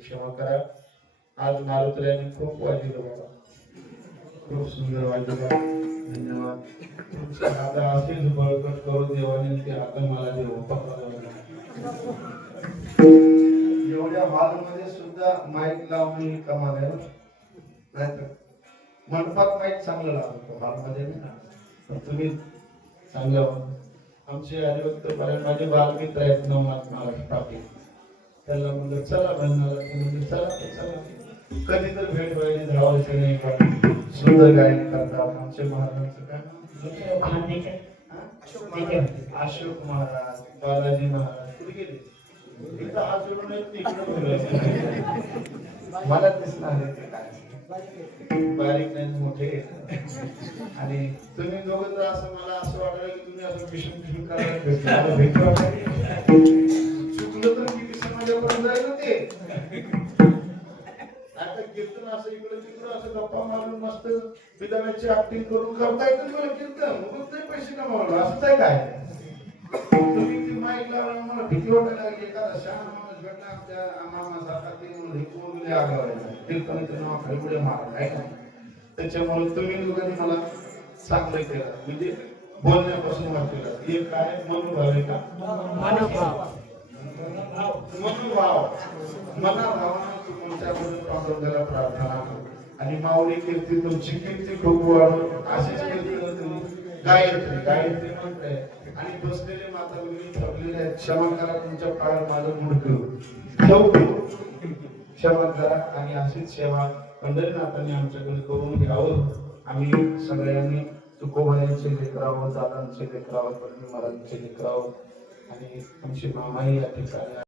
क्षमा करा. आज मारुतीने खूप वाजवलं बाबा, खूप सुंदर वाजवलं. धन्यवाद. आता असेच बळकट करू देवाने ते आता मला देव एवढ्या हॉलमध्ये सुद्धा माईक लावणे कमाल आहे. नाहीतर मंडपात माईक चांगलं लावतो, हॉलमध्ये नाही. तुम्ही चांगलं. आमचे हरिभक्त माझे बालमित्र आहेत नवनाथ महाराज पाटील, त्याला म्हणलं चला बनणार, चला चला. कधी तर भेट व्हायला धावायचं नाही का. सुंदर गायन करतात आमचे महाराजांचं काय अशोक महाराज, बालाजी महाराज कुठे गेले. इथं हात जोडून मला दिसणार आहे ते काय बारीक नाही मोठे. आणि तुम्ही दोघं तर असं मला असं वाटलं की तुम्ही असं मिशन करायला भेटलं चुकलं तर किती समाजापर्यंत जाईल ना ते. आता कीर्तन असं इकडे तिकडे असं गप्पा मारून मस्त विधानाची ऍक्टिंग करून करता येतं मला कीर्तन मग ते पैसे कमावलं असंच आहे काय. तुम्ही ती माईक लावलं मला भीती वाटायला लागली. एखादा शहाणा माणूस भेटला आमच्या मामासारखा ते म्हणून हे कोण गेले आगावायला कीर्तनाच्या नावाखाली पुढे मारा काय नाही. त्याच्यामुळे तुम्ही लोकांनी मला चांगलं केलं, म्हणजे बोलण्यापासून वाटलं. एक काय मनोभाव आहे का, मनोभाव मनाभावानं तुमच्याबरोबर पांडुरंगाला प्रार्थना. आणि माऊली कीर्ती तुमची कीर्ती खूप वाढो. अशीच कीर्ती गायत्री गायत्री म्हणताय. आणि बसलेले माता भगिनी थकलेले आहेत, क्षमा करा तुमच्या पायावर माझं मुडकं क्षमा करा. आणि अशीच सेवा पंढरीनाथांनी आमच्याकडे करून घ्यावं. आम्ही सगळ्यांनी तुकोबायांचे लेकरावं, दादांचे लेकरावं, महाराजांचे लेकरावं. आणि आमची मामाही या ठिकाणी